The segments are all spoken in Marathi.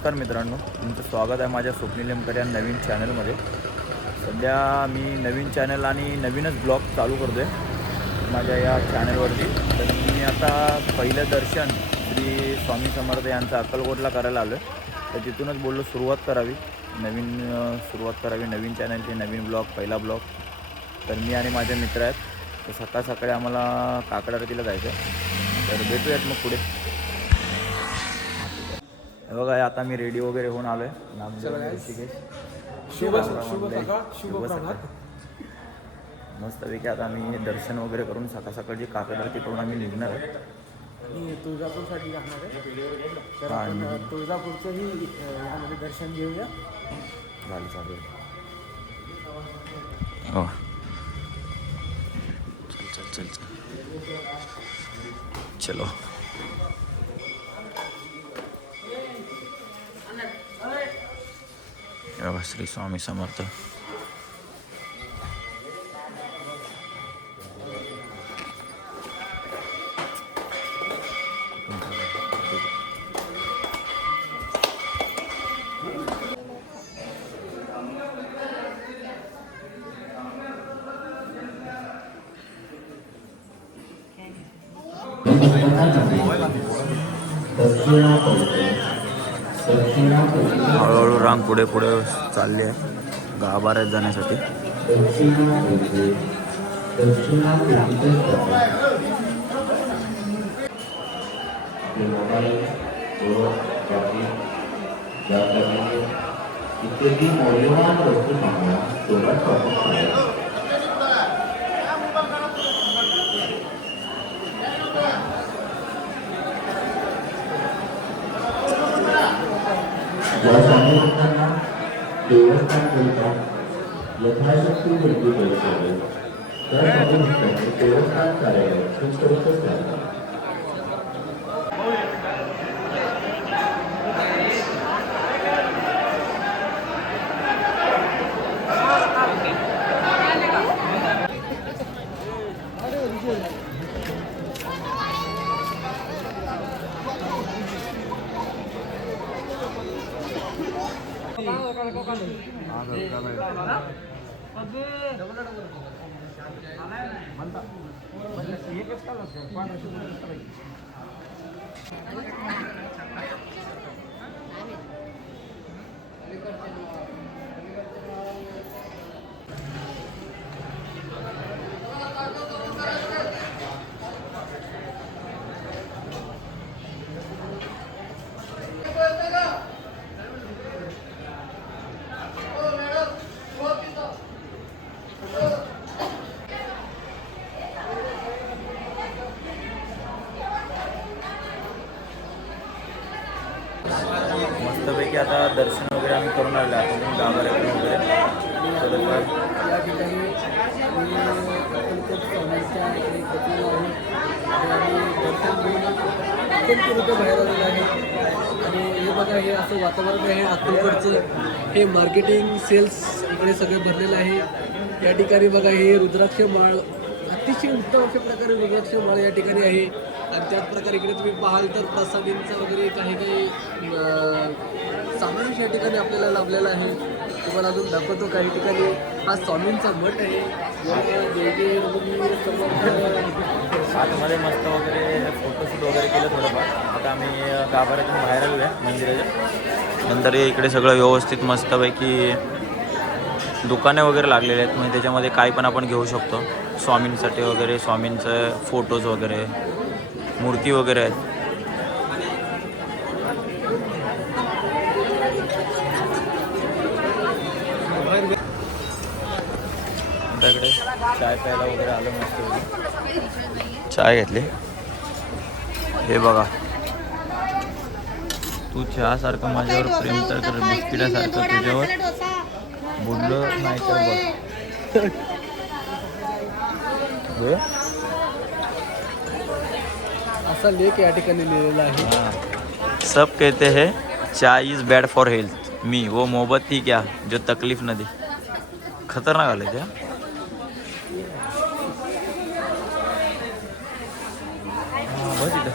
नमस्कार मित्रांनो, तुमचं स्वागत आहे माझ्या स्वप्नील लेमकर या नवीन चॅनलमध्ये. सध्या मी नवीन चॅनल आणि नवीनच ब्लॉग चालू करतो आहे माझ्या या चॅनलवरती. तर मी आता पहिलं दर्शन श्री स्वामी समर्थ यांचं अक्कलकोटला करायला आलो आहे. तर तिथूनच बोललो सुरुवात करावी, सुरुवात करावी नवीन चॅनलची, नवीन ब्लॉग, पहिला ब्लॉग. तर मी आणि माझे मित्र आहेत. तर सकाळ सकाळी आम्हाला काकड आरतीला जायचं आहे. तर भेटूयात मग पुढे. बघा आता मी रेडी वगैरे होऊन आलो आहे. शुभ सकाळ. मस्तपैकी आता आम्ही दर्शन वगैरे करून सकाळ सकाळची काकड आरती करून आम्ही निघणार आहे. आणि तुळजापूरसाठी जाणार आहे. तर आपण तुळजापूरचंही यामध्ये दर्शन घेऊया. चालेल. हो, चल चलो. श्री स्वामी समर्थ. हळूहळू रांग पुढे चालली आहे गाभाऱ्यात जाण्यासाठी. इत्यादी मौल्यवान वस्तू सोबत या स्वामी भक्तांना देवस्थान बोलतात यथाशक्ती वृद्धी करू त्या स्वामी भक्तांनी देवस्थान कार्यालय सुखरूपच करतात. मस्तपैकी आता दर्शन वगैरे आम्ही करून आलो आपण गाभाऱ्यातून वगैरे. या ठिकाणी अक्कलकोट स्वामींच्या इकडे पोचलेलो आहोत आणि दर्शन घेऊन अक्कलकोट बाहेर आलेलं आहे. आणि हे बघा, हे असं वातावरण आहे अक्कलकोटचं. हे मार्केटिंग सेल्स इकडे सगळे भरलेलं आहे. या ठिकाणी बघा, हे रुद्राक्ष माळ अतिशय उत्तम अशा प्रकारे रुद्राक्ष माळ या ठिकाणी आहे. आणि त्याच प्रकारे इकडे तुम्ही पाहाल तर प्रसादींचं वगैरे काही सामान या ठिकाणी आपल्याला लाभलेला आहे. तुम्हाला अजून दाखवतो. काही ठिकाणी हा स्वामींचा मठ आहे. आतमध्ये मस्त वगैरे फोटोशूट वगैरे केलं थोडंफार. आता आम्ही गाभाऱ्यातून बाहेर आलो आहे मंदिराच्या. नंतर इकडे सगळं व्यवस्थित मस्तपैकी दुकाने वगैरे लागलेले आहेत. म्हणजे त्याच्यामध्ये काही पण आपण घेऊ शकतो स्वामींसाठी वगैरे. स्वामींचं फोटोज वगैरे, मूर्ती वगैरे आहेत. आमच्याकडे चाय प्यायला वगैरे आलं मस्त. चाय घेतली. हे बघा, तू चहासारखं माझ्यावर प्रेम तर कर, बिस्किटासारखं तुझ्यावर बोललं नाही तर बघ. असा लेख या ठिकाणी लिहिलेला आहे. सब कहते हैं चाय इज बैड फॉर हेल्थ, मी वो मोहब्बत थी क्या जो तकलीफ न दी. खतरनाक आले त्या. बस इथं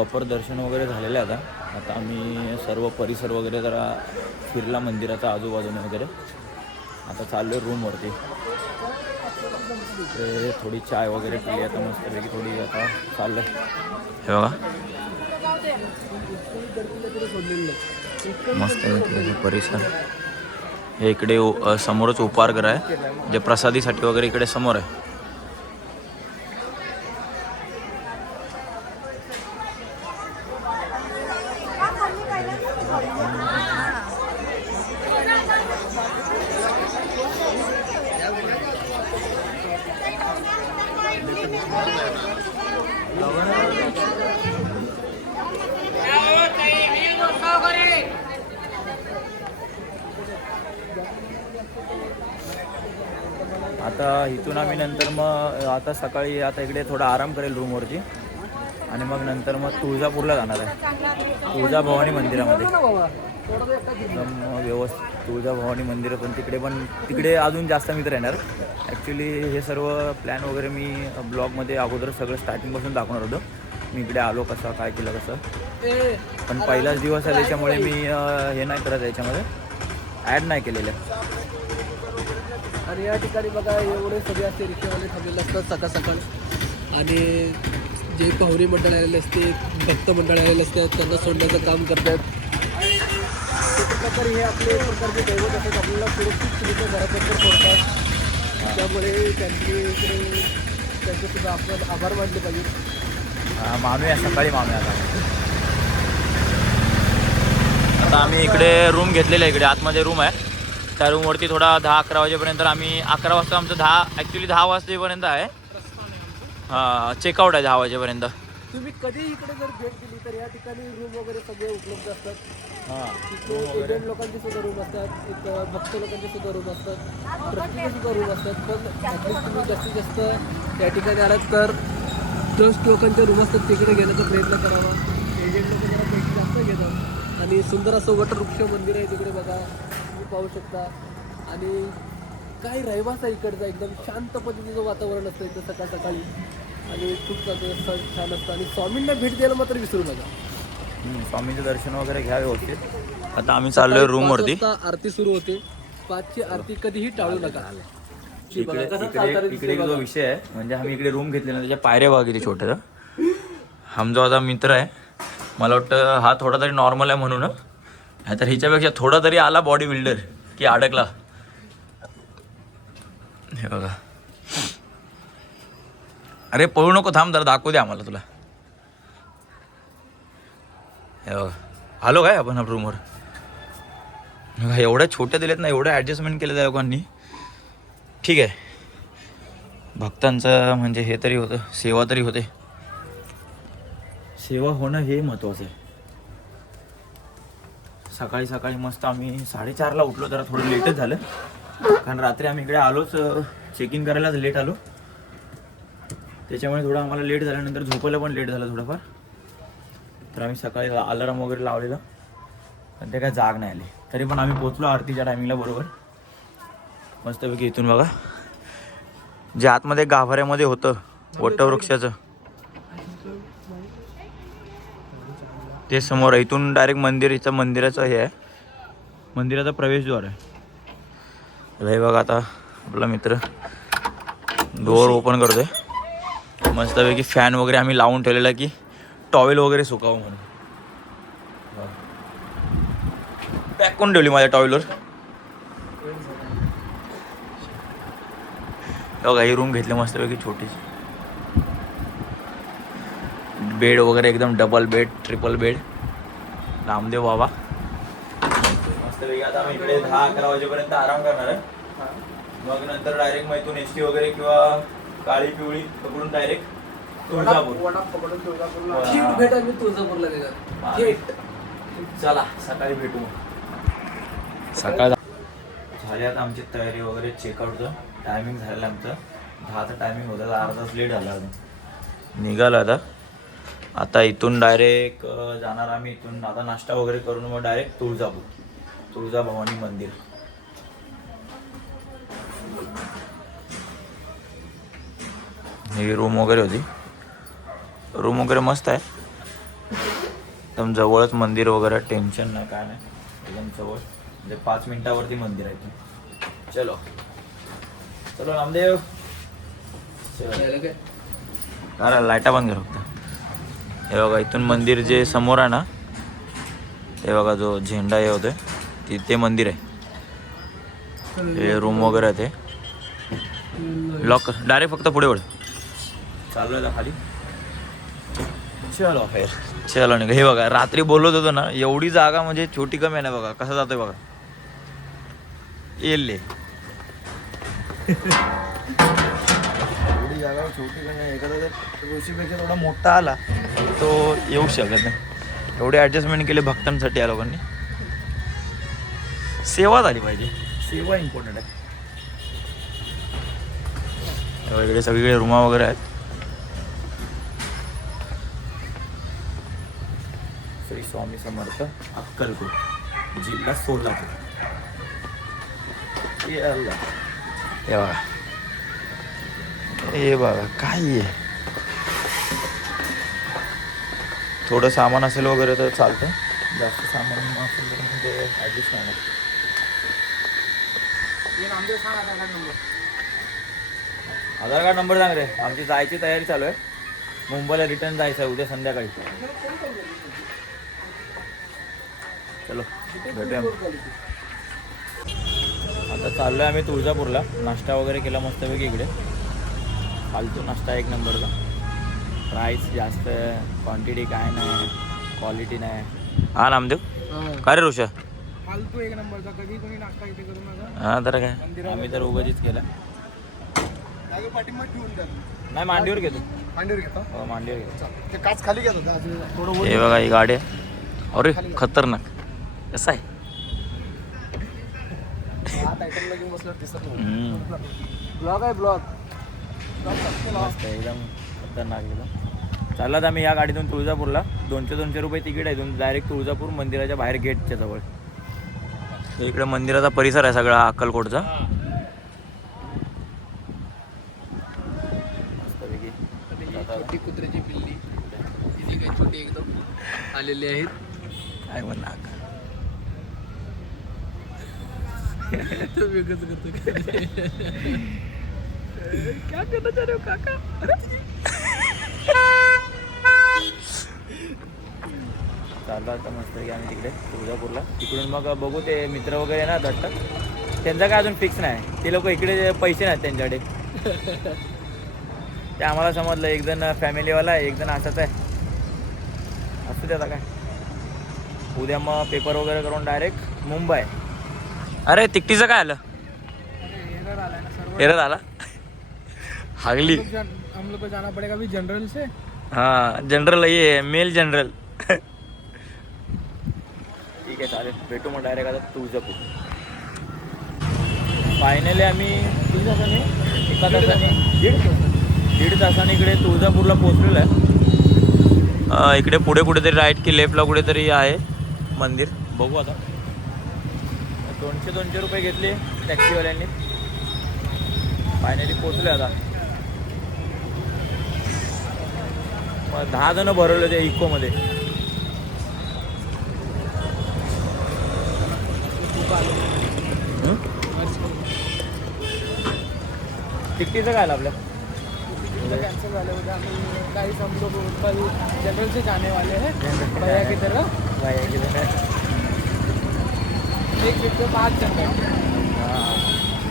प्रॉपर दर्शन वगैरे झालेलं आहे आता आम्ही सर्व परिसर वगैरे जरा फिरला मंदिराचा आजूबाजूने वगैरे. आता चाललो आहे रूमवरती. ते थोडी चाय वगैरे पिली आता मस्तपैकी थोडी आता चाललं आहे. हे बघा मस्त आहे परिसर. हे इकडे समोरच उपहारगृह आहे जे प्रसादीसाठी वगैरे इकडे समोर आहे. आता इथून आम्ही नंतर मग आता सकाळी आता इकडे थोडा आराम करेल रूमवरती आणि मग नंतर मग तुळजापूरला जाणार आहे. तुळजाभवानी मंदिरामध्ये एकदम व्यवस्थित तुळजाभवानी मंदिर पण तिकडे अजून जास्त मित्र येणार. ॲक्च्युली हे सर्व प्लॅन वगैरे मी ब्लॉगमध्ये अगोदर सगळं स्टार्टिंगपासून दाखवणार होतो. मी इकडे आलो कसं काय केलं कसं, पण पहिलाच दिवस आहे त्याच्यामुळे मी हे नाही करत याच्यामध्ये ॲड नाही केलेलं. आणि या ठिकाणी बघा एवढे सगळे असे रिक्षावाले थांबलेले असतात सकाळ सकाळ. आणि जे पाहुणे मंडळ आलेले असते, भक्त मंडळ आलेले असतात, त्यांना सोडण्याचं काम करतात. एक प्रकारे हे आपले एक प्रकारचे दैवत असतात, आपल्याला सुरक्षितरित्या घरापर्यंत सोडतात. त्यामुळे त्यांचे सुद्धा आपण आभार मानले पाहिजे. मानूया सकाळी मानूया. आता आम्ही इकडे रूम घेतलेला आहे. इकडे आतमध्ये रूम आहे. त्या रूमवरती थोडा 10-11 वाजेपर्यंत आम्ही 11 वाजता आमचं 10 वाजेपर्यंत आहे. चेकआउट आहे 10 वाजेपर्यंत. तुम्ही कधी इकडे जर भेट दिली तर या ठिकाणी रूम वगैरे सगळे उपलब्ध असतात. तिथे एजंट लोकांचे सुद्धा रूम असतात, एक भक्त लोकांचे सुद्धा रूम असतात, प्रत्येकाचे सुद्धा रूम असतात. पण ॲटलिस्ट तुम्ही जास्तीत जास्त या ठिकाणी आलात तर जस्ट लोकांचे रूम असतात तिकडे घेण्याचा प्रयत्न करावा. एजंट लोक जरा पैसे जास्त घेतात. आणि सुंदर असं वटवृक्ष मंदिर आहे तिकडे बघा, तुम्ही पाहू शकता. आणि काही रहिवास आहे इकडचा, एकदम शांत पद्धतीचं वातावरण असतं इथं सकाळ सकाळी. आणि खूप छान असतं. आणि स्वामींना भेट द्यायला मात्र विसरू नका. स्वामींचं दर्शन वगैरे घ्यावे होते. आता आम्ही चाललोय रूमवरती. आरती सुरू होते. 5ची आरती कधीही टाळू नका. इकडे जो विषय आहे म्हणजे आम्ही इकडे रूम घेतले ना, त्याच्या पायऱ्या बघा किती छोट्या. आमचा आता मित्र आहे, मला वाटतं हा थोडा तरी नॉर्मल आहे म्हणून, तर हिच्यापेक्षा थोडा तरी आला बॉडी बिल्डर की अडकला. हे बघा. अरे पळू नको, थांब जरा दाखवू दे आम्हाला तुला. हे बघा आलो काय आपण रूमवर. एवढ्या छोट्या दिलेत ना, एवढं ॲडजस्टमेंट केलं त्या लोकांनी. ठीक आहे, भक्तांचं म्हणजे हे तरी होतं, सेवा तरी होते. सेवा होणं हे महत्त्वाचं आहे. सकाळी सकाळी मस्त आम्ही 4:30ला उठलो. जरा थोडं लेटच झालं कारण रात्री आम्ही इकडे आलोच, चेक इन करायलाच लेट आलो. त्याच्यामुळे थोडं आम्हाला लेट झाल्यानंतर झोपायला पण लेट झालं थोडंफार. तर आम्ही सकाळी अलार्म वगैरे लावलेलं पण ते काय जाग नाही आली. तरी पण आम्ही पोचलो आरतीच्या टायमिंगला बरोबर. मस्तपैकी इथून बघा जे आतमध्ये गाभाऱ्यामध्ये होतं वटवृक्षाचं ते समोर आहे. इथून डायरेक्ट मंदिराचं हे आहे, मंदिराचा प्रवेशद्वार आहे. हे बघा आता आपला मित्र डोअर ओपन करतोय. मस्तपैकी फॅन वगैरे आम्ही लावून ठेवलेला की टॉवेल वगैरे सुकावं म्हणून. पॅक करून ठेवली माझ्या टॉवेलवर. बघा ही रूम घेतली मस्तपैकी छोटीशी. बेड वगैरे एकदम double bed, triple bed. Ramdev Baba. मस्तपैकी आता आम्ही इकडे 10-11 वाजेपर्यंत आराम करणार आहे. मग नंतर डायरेक्ट मग इथून एसटी वगैरे किंवा काळी पिवळी पकडून डायरेक्ट तुळजापूर. भेट आम्ही तुळजापूरला गेलो. चला सकाळी भेटू. सकाळ झाली आता आमची तयारी वगैरे. चेकआउटचं टायमिंग झालेलं आमचं 10चा टायमिंग होता, अर्धा तास लेट झाला. निघालं आता इथून डायरेक्ट जाणार आम्ही. इथून आता नाश्ता वगैरे करून मग डायरेक्ट तुळजापूर, तुळजाभवानी मंदिर. ही रूम वगैरे होती. रूम वगैरे मस्त आहे. एकदम जवळच मंदिर वगैरे, टेन्शन नाही काय नाही, एकदम जवळ, म्हणजे 5 मिनिटावरती मंदिर आहे ते. चलो चलो नामदेव. अरे लाईटा बंद कर फक्त. हे बघा इथून मंदिर जे समोर आहे ना, हे बघा जो झेंडा हे होते तिथे मंदिर आहे. हे रूम वगैरे आहे ते. लॉक कर डायरेक्ट, फक्त पुढे वळ. चालू आहे खाली. चलो फेर चलो नाही. हे बघा रात्री बोलत होतो ना, एवढी जागा म्हणजे छोटी कमी आहे ना. बघा कसं जातोय बघा. येल्ले एवढी जागा छोटी कमी आहे. एखादा जर ऋषीपेक्षा थोडा मोठा आला तो येऊ शकत नाही. एवढे ॲडजस्टमेंट केले भक्तांसाठी या लोकांनी. सेवा झाली पाहिजे, सेवा इम्पॉर्टंट आहे. इकडे सगळीकडे रूमा वगैरे आहेत. श्री स्वामी समर्थ अक्कलकोट, जिल्हा सोलापूर. हे बघा, हे बघा काय आहे. थोडं सामान असेल वगैरे तर चालतं, जास्त सामान असेल तर म्हणजे ॲडजस्ट नाही. आधार कार्ड नंबर सांग रे. आमची जायची तयारी चालू आहे. मुंबईला रिटर्न जायचं आहे उद्या संध्याकाळी. चलो भेटूया. आता चाललो आहे आम्ही तुळजापूरला. नाश्ता वगैरे केला मस्तपैकी इकडे. फालतू नाश्ता एक नंबरचा. प्राईस जास्त, क्वांटिटी काय नाही, क्वालिटी नाही. हा नामदेव काय रे ऋषा? फालतू एक नंबरचा. कधी कोणी नाश्ता इथे करू नका. हा तर काय, आम्ही तर उगाचीच केला. नाही मांडीवर घेतो. मांडीवर घेतो. हो मांडीवर घेतो. ते काच खाली घेतो थोडं. हे बघा ही गाडी आहे. अरे खतरनाक. कसं आहे? आयटमला घेऊन बसल्यावर दिसत नाही. ब्लॉग आहे ब्लॉग. मस्त एकदम खतरनाक एकदम. चाललात आम्ही या गाडीतून तुळजापूरला. 200 रुपये तिकीट आहे. इथून डायरेक्ट तुळजापूर मंदिराच्या बाहेर गेटच्या जवळ. इकडे मंदिराचा परिसर आहे सगळा अक्कलकोटचा. छोटी कुत्र्याची पिल्ली किती काही छोटी एकदम आलेली आहेत. काय म्हणा तो वेगळंच करतो. क्या करना चाह रहे हो काका? चाललो आता मस्त की आम्ही तिकडे तुळजापूरला. तिकडून मग बघू ते मित्र वगैरे ना दट्ट. त्यांचा काय अजून फिक्स नाही. ते लोक इकडे पैसे नाहीत त्यांच्याकडे. ते आम्हाला समजलं. एक जण फॅमिलीवाला आहे, एक जण असाच आहे. असं ते आता काय. उद्या मग पेपर वगैरे करून डायरेक्ट मुंबई. अरे तिकटीचं काय आलं? एरर आला. हागली. हम लोग को जाना पड़ेगा भी जनरल से. हाँ जनरल ये मेल जनरल. ठीक आहे चालेल. भेटू मग डायरेक्ट आता तुळजापूर. फायनली आम्ही किती तासाने, एका तासाने, दीड तासाने इकडे तुळजापूरला पोहोचलेलो आहे. इकडे पुढे कुठेतरी राईट की लेफ्टला कुठेतरी आहे मंदिर. बघू आता. 200 रुपये घेतले टॅक्सीवाल्यांनी. फायनली पोचले आता. मग 10 जण भरवले ते इकोमध्ये. तिकटीचं काय आलं आपल्या? कैंसिल वाले हो जाए. गाइस हम लोग कल जनरल से जाने वाले हैं भैया की तरफ. भैया की तरफ. एक सीट पे 5 जन बैठे.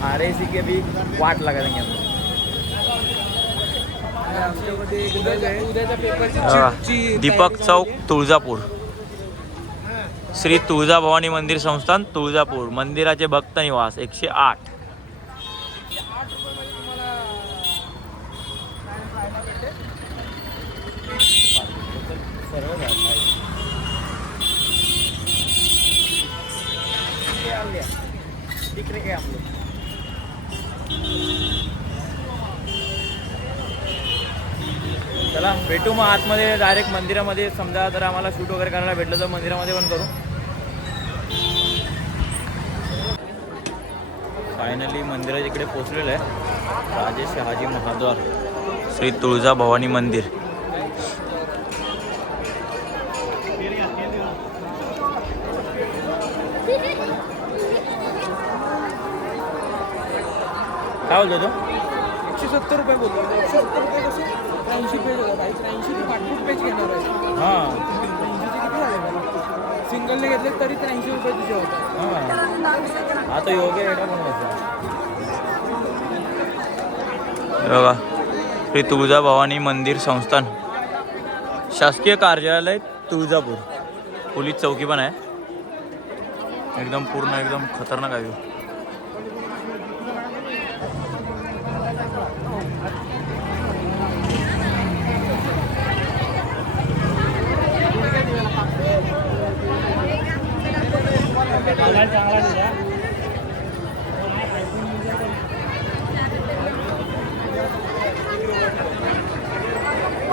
हाँ RAC की अभी वाट लगा देंगे हम. उद्याच्या पेपरची दीपक चौक तुळजापूर. श्री तुळजाभवानी मंदिर संस्थान तुळजापूर. मंदिराचे भक्त निवास 108. चला भेटू मग आतमध्ये डायरेक्ट मंदिरामध्ये. समजा जर आम्हाला शूट वगैरे करायला भेटलं तर मंदिरामध्ये पण करू. फायनली मंदिराच्या इकडे पोचलेलं आहे. राजे शहाजी महाद्वार श्री तुळजाभवानी मंदिर. काय बोलतो तो? 170 रुपये बोलतो. 170 रुपये कसे 80 पेज होतात. 80 ते 500 पेज घेणार आहे. हां 80चे किती झाले? सिंगलने घेतले तरी 80 रुपये तुझे होतात. हां आता योग्य आहे का बनवायचं बघा. श्री तुळजाभवानी मंदिर संस्थान शासकीय कार्यालय तुळजापूर. पोलीस चौकी पण आहे. एकदम पूर्ण एकदम खतरनाक आहे.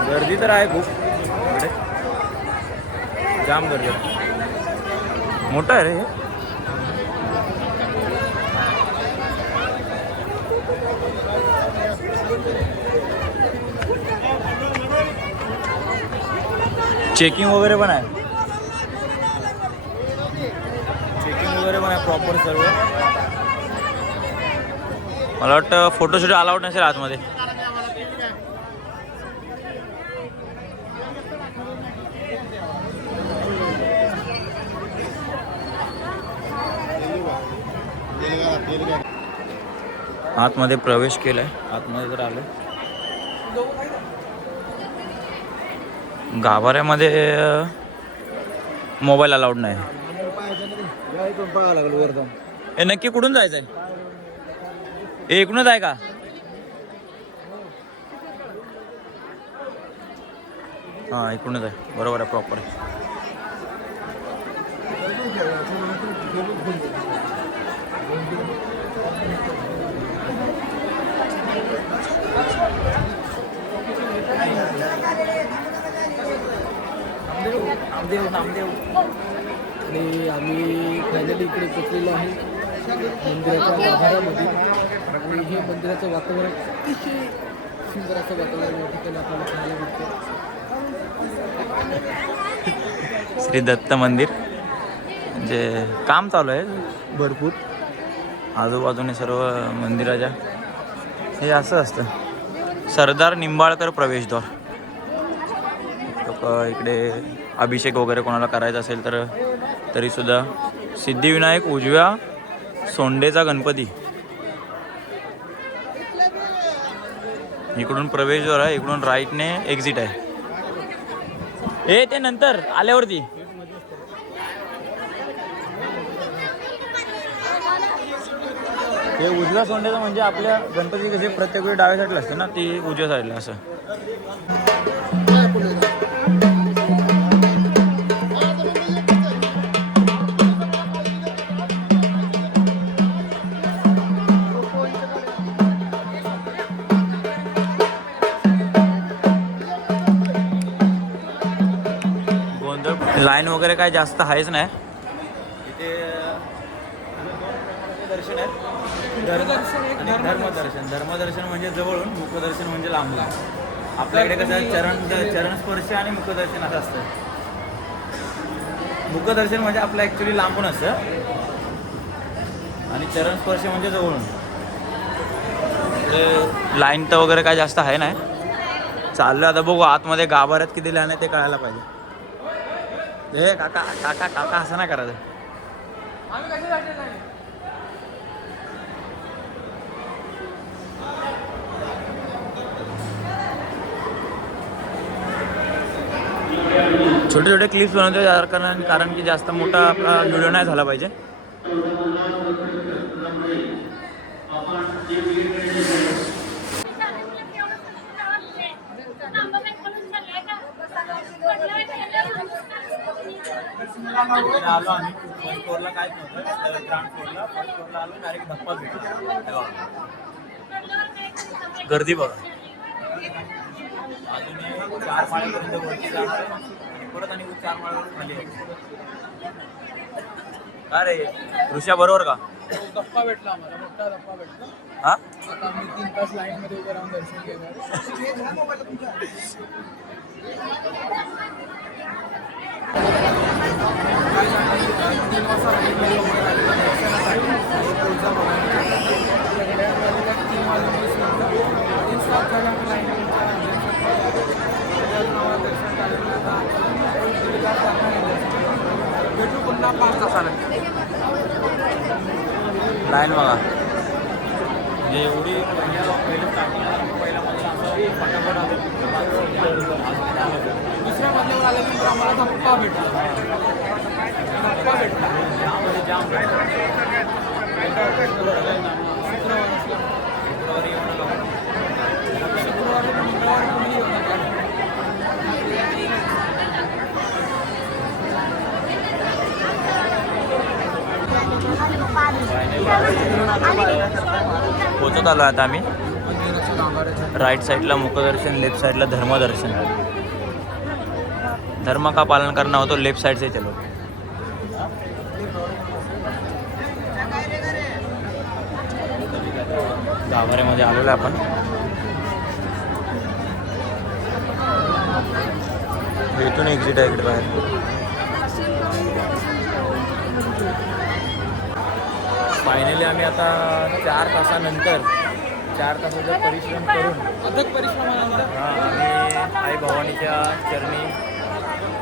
गर्दी तर आहे खूप इकडे. जाम गर्दी आहे. मोठं आहे रे हे. चेकिंग वगैरे पण आहे. चेकिंग वगैरे पण आहे प्रॉपर सर्व. मला वाटतं फोटोशूट अलाउड नसेल आतमध्ये. आतमध्ये प्रवेश केलाय. आतमध्ये तर आलो. गाभाऱ्यामध्ये मोबाईल अलाउड नाही. हे नक्की कुठून जायचंय? हे इकडूनच आहे का? हां इकडूनच आहे. बरोबर आहे प्रॉपर. नामदेव. आणि आम्ही फायनली इकडे पोचलेलो आहे मंदिराच्या गाभाऱ्यामध्ये. आणि हे मंदिराचं वातावरण अतिशय सुंदर असं वातावरण या ठिकाणी आपल्याला पाहायला मिळतं. श्री दत्त मंदिर म्हणजे काम चालू आहे भरपूर. आजूबाजूने सर्व मंदिराच्या हे असं असतं. सरदार निंबाळकर प्रवेशद्वार. इकडे अभिषेक वगैरे कोणाला करायचा असेल तर तरीसुद्धा. सिद्धिविनायक उजव्या सोंडेचा गणपती. इकडून प्रवेशद्वार आहे. इकडून राईटने एक्झिट आहे. हे ते नंतर आल्यावरती. हे उजव्या सोंडेचं म्हणजे आपल्या गणपती कसे प्रत्येक वेळी डाव्या साईडला असते ना, ती उजव्या साईडला असं. लाईन वगैरे काय जास्त आहेच नाही इथे. दर्शन आहे. धर्मदर्शन म्हणजे जवळून, मुखदर्शन म्हणजे लांबून. आपल्याकडे कसं चरणस्पर्श आणि मुखदर्शन असं असतं. मुखदर्शन म्हणजे आपलं ॲक्च्युली लांबून असतं आणि चरणस्पर्श म्हणजे जवळून. लाईन तर वगैरे काय जास्त आहे नाही. चाललं आता बघू आतमध्ये गाभाऱ्यात किती लाईन आहे ते कळायला पाहिजे. हे काका काका काका असं नाही करायचं. छोटे छोटे क्लिप्स बनवतो कारण की जास्त मोठा आपला व्हिडिओ नाही झाला पाहिजे. आलो आम्ही फर्स्ट फ्लोअरला काहीच नव्हतं. ग्राउंड फ्लोअरला फर्स्ट फ्लोअरला आलो डायरेक्ट धप्पाच भेटला. गर्दी बघा. अजून 4 माळ्यापर्यंत वरती जाणार परत आणि 4 माळ्यावर खाली. अरे ऋषा बरोबर का? धप्पा भेटला आम्हाला. मोठा धप्पा भेटला. हा आता आम्ही 3 तास लाईनमध्ये उभे राहून दर्शन घेणार. लाईन बघा म्हणजे एवढी पहिलं फटाफट आलं. दुसऱ्या मधल्यावर आल्यानंतर आम्हाला धप्पा भेटला. त्यामध्ये जाम शुक्रवारी येऊन शुक्रवारी मंगळवारी कोणी येऊ नका. पोचत आलो आता आम्ही. मंदिराच्या गाभाऱ्याच्या राईट साईडला मुखदर्शन, लेफ्ट साइडला धर्मदर्शन. धर्म का पालन करना हो तो लेफ्ट साइड से चलो. गाभाऱ्यामध्ये आलेलो आहे आपण. इथून एक्झिट आहे इकडे बाहेर. फायनली आम्ही आता 4 तासानंतर 4 तासाचा परिश्रम करून अथक परिश्रमानंतर आम्ही आई भवानीच्या चरणी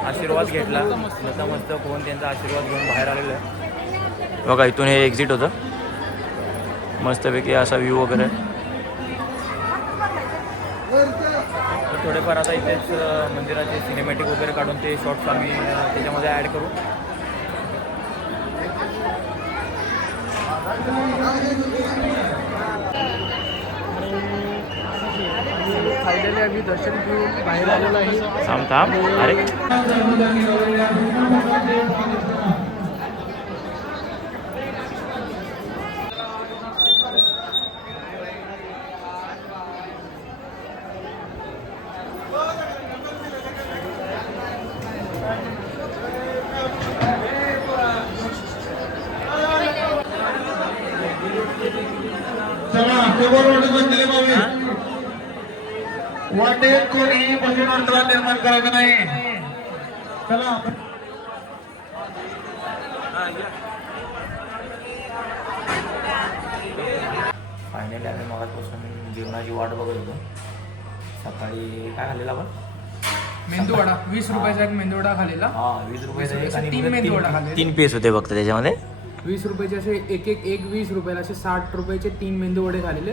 आशीर्वाद घेतला. नतमस्तक होऊन त्यांचा आशीर्वाद घेऊन बाहेर आलेलो आहे. बघा इथून हे एक्झिट होतं. मस्तपैकी असा व्ह्यू वगैरे. तर थोडेफार आता इथेच मंदिराचे सिनेमॅटिक वगैरे काढून ते शॉर्ट्स आम्ही त्याच्यामध्ये ॲड करू. फायनली आम्ही दर्शन घेऊन बाहेर आलेलो आहे. थांब अरे चला टेबल वाटून दिले बाबी. वाटेत कोणीही बसून अडथळा निर्माण करायचा नाही. चला फायनली आम्ही मगाचपासून जेवणाची वाट बघत होतो. सकाळी काय खाल्लेलं आपण? मेंदूवडा 20 रुपयाचा एक मेंदूवडा खालेला. हा 20 रुपयाचा एक आणि 3 मेंदूवडा खाल्ले. 3 पीस होते फक्त त्याच्यामध्ये. 20 रुपयाचे असे एक 20 रुपयाला असे 60 रुपयाचे 3 मेंदू वडे खालेले,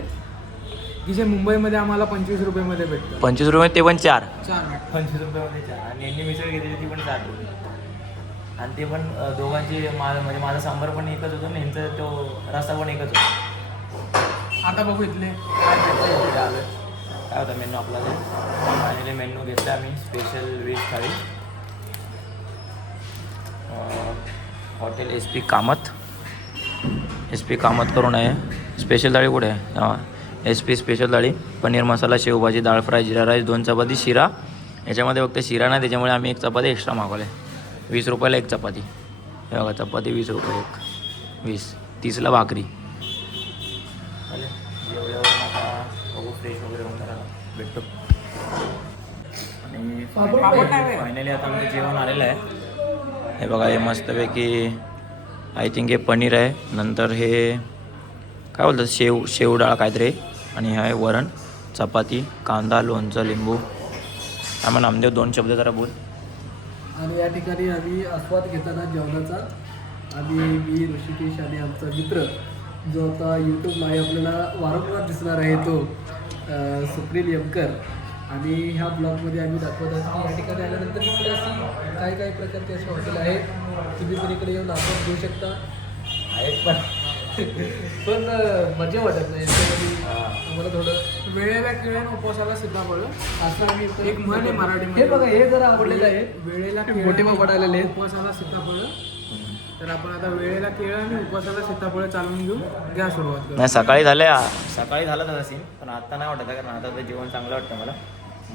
की जे मुंबईमध्ये आम्हाला 25 रुपयामध्ये भेटतं. 25 रुपये ते पण 4. 25 रुपयामध्ये 4. आणि यांनी मिसळ घेतली ती पण 7 रुपये. आणि ते पण दोघांची म्हणजे माझा सांबार पण एकच होतो आणि यांचा तो रस्सा पण एकच होता. आता बघू इथले काय होता मेन्यू आपला. फायनली मेन्यू घेतला आम्ही. स्पेशल व्हेज थाळी, hotel SP Kamat. SP Kamat करून आहे. स्पेशल थाळी कुठे आहे? SP स्पेशल थाळी, पनीर मसाला, शेवभाजी, डाळ फ्राय, जिरा राईस, 2 चपाती, शिरा. याच्यामध्ये फक्त शिरा नाही, त्याच्यामुळे आम्ही 1 चपाती एक्स्ट्रा मागवले. 20 रुपयाला 1 चपाती. हे बघा चपाती 20 रुपये एक. 20. 30ला भाकरी. चालेल जेवढ्यावर आता बघू फ्रेश वगैरे होऊन जरा भेटतो. आणि फायनली आता आमचं जेवण आलेलं आहे. हे बघा हे मस्तपैकी आय थिंक हे पनीर आहे. नंतर हे काय बोलतात शेवडाळ काहीतरी. आणि हे आहे वरण, चपाती, कांदा, लोणचं, लिंबू. आम्हाला नामदेव 2 शब्द जरा बोल. आणि या ठिकाणी आम्ही आस्वाद घेताना जेवणाचा मी ऋषिकेश आणि आमचा मित्र जो आता यूट्यूबला आपल्याला वारंवार दिसणार आहे तो सुप्रील यमकर. आणि ह्या ब्लॉगमध्ये आम्ही दाखवत आहोत की या ठिकाणी आल्यानंतर इकडे अशी काय प्रकारचे असे हॉटेल आहेत. तुम्ही पण इकडे येऊन आस्वाद घेऊ शकता. आहेत पण मजा वाटत नाही आम्हाला थोडं वेळेला केळ्यानं उपवासाला सीताफळ असं आम्ही एक म्हण आहे मराठीमध्ये. हे बघा हे जरा आवडलेलं आहे. वेळेला मोठे पडायला आहे उपवासाला सीताफळ. तर आपण आता वेळेला केळं आणि उपवासाला सीताफळ चालवून घेऊन घ्या सुरुवात करू. नाही सकाळी झालं तसा सीन, पण आता नाही वाटत कारण आता तर जेवण चांगलं वाटतं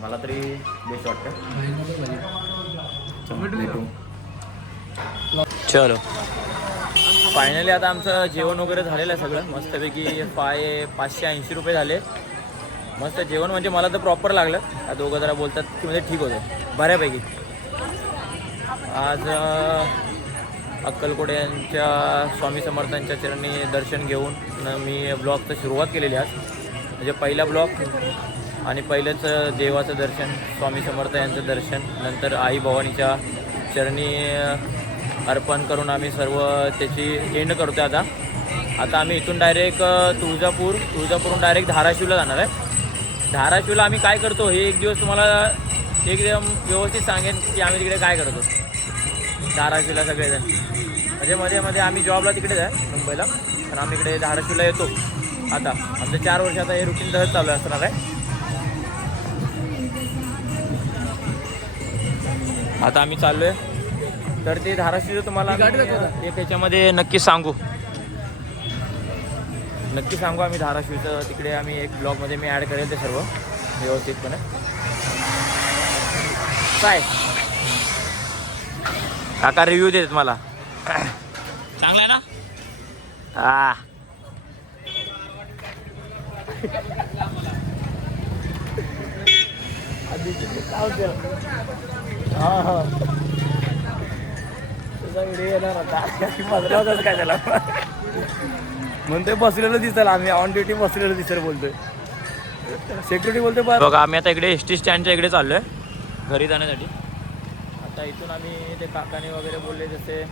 मला तरी बेस्ट वाटतं. चलो फायनली आता आमचं जेवण वगैरे झालेलं आहे सगळं मस्तपैकी. 580 रुपये झाले. मस्त जेवण म्हणजे मला तर प्रॉपर लागलं. या दोघं जरा बोलतात की म्हणजे ठीक होतं बऱ्यापैकी. आज अक्कलकोट यांच्या स्वामी समर्थांच्या चरणी दर्शन घेऊन मी ब्लॉगचं सुरुवात केलेली आज. म्हणजे पहिला ब्लॉग आणि पहिलंच देवाचं दर्शन, स्वामी समर्थ यांचं दर्शन, नंतर आई भवानीच्या चरणी अर्पण करून आम्ही सर्व त्याची एंड करतो आहे आता आम्ही इथून डायरेक्ट तुळजापूरहून डायरेक्ट धाराशिवला जाणार आहे. धाराशिवला आम्ही काय करतो हे एक दिवस तुम्हाला एकदम व्यवस्थित सांगेन की आम्ही तिकडे काय करतो धाराशिवला सगळेजण. म्हणजे मध्ये आम्ही जॉबला तिकडेच आहे मुंबईला, पण आम्ही इकडे धाराशिवला येतो. आता आमचं 4 वर्ष आता हे रुटीन तसंच चालू असणार आहे. आता आम्ही चाललो आहे तर ते धाराशिवचं तुम्हाला एक ह्याच्यामध्ये नक्की सांगू आम्ही धाराशिवचं. तिकडे आम्ही एक ब्लॉगमध्ये मी ॲड करेल ते सर्व व्यवस्थितपणे. काय काका रिव्ह्यू देतात मला चांगला आहे ना. हा हा तुझा व्हिडिओ येणार होता मजला होताच काय त्याला म्हणतोय बसलेलं दिसेल. आम्ही ऑन ड्युटी बसलेलं दिसेल बोलतोय. सिक्युरिटी बोलतोय बघा. आम्ही आता इकडे एस टी स्टँडच्या इकडे चाललो आहे घरी जाण्यासाठी. आता इथून आम्ही ते काकाने वगैरे बोलले जसे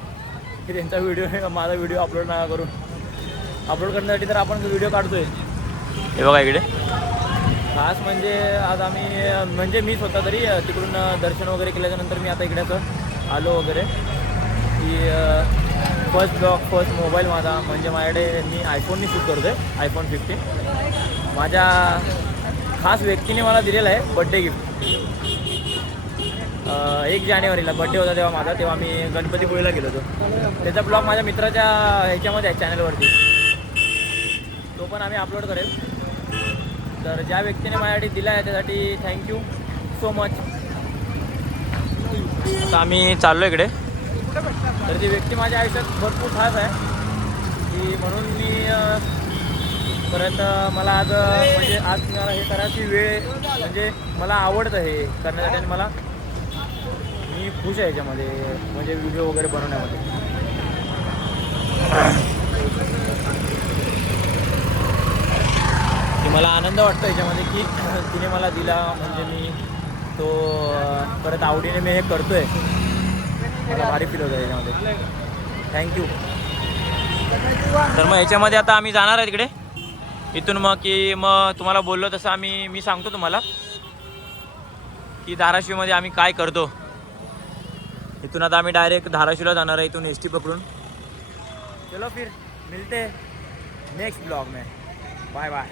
की त्यांचा व्हिडिओ माझा व्हिडिओ अपलोड नका करून. अपलोड करण्यासाठी तर आपण व्हिडिओ काढतोय. हे बघा इकडे खास म्हणजे आज आम्ही म्हणजे मी स्वतः तरी तिकडून दर्शन वगैरे केल्याच्यानंतर मी आता इकडे असं आलो वगैरे की फर्स्ट मोबाईल माझा म्हणजे माझ्याकडे मी आयफोननी शूट करतो आहे. आयफोन 15 माझ्या खास व्यक्तीने मला दिलेला आहे बड्डे गिफ्ट. 1 जानेवारीला बड्डे होता तेव्हा माझा, तेव्हा मी गणपतीपुळेला गेलो होतो. त्याचा ब्लॉग माझ्या मित्राच्या ह्याच्यामध्ये आहे चॅनलवरती, तो पण आम्ही अपलोड करेल. तर ज्या व्यक्तीने माझ्यासाठी दिला आहे त्यासाठी थँक्यू सो मच. आता आम्ही चाललो इकडे. तर ती व्यक्ती माझ्या आयुष्यात भरपूर खास आहे की म्हणून मी परत मला आज म्हणजे आज मला हे करायची वेळ म्हणजे मला आवडतं हे करण्यासाठी आणि मला मी खुश आहे याच्यामध्ये म्हणजे व्हिडिओ वगैरे बनवण्यामध्ये. की मला आनंद वाटतो याच्यामध्ये की तिने मला दिला म्हणजे मी तो परत आवडीने मी हे करतो आहे. मला भारी फील होतं याच्यामध्ये. थँक्यू. तर मग याच्यामध्ये आता आम्ही जाणार आहे तिकडे इथून. मग तुम्हाला बोललो तसं मी सांगतो तुम्हाला की धाराशिवमध्ये आम्ही काय करतो. इथून आता आम्ही डायरेक्ट धाराशिवला जाणार आहे इथून ST पकडून. चलो फिर मिलते नेक्स्ट ब्लॉग में. Bye bye.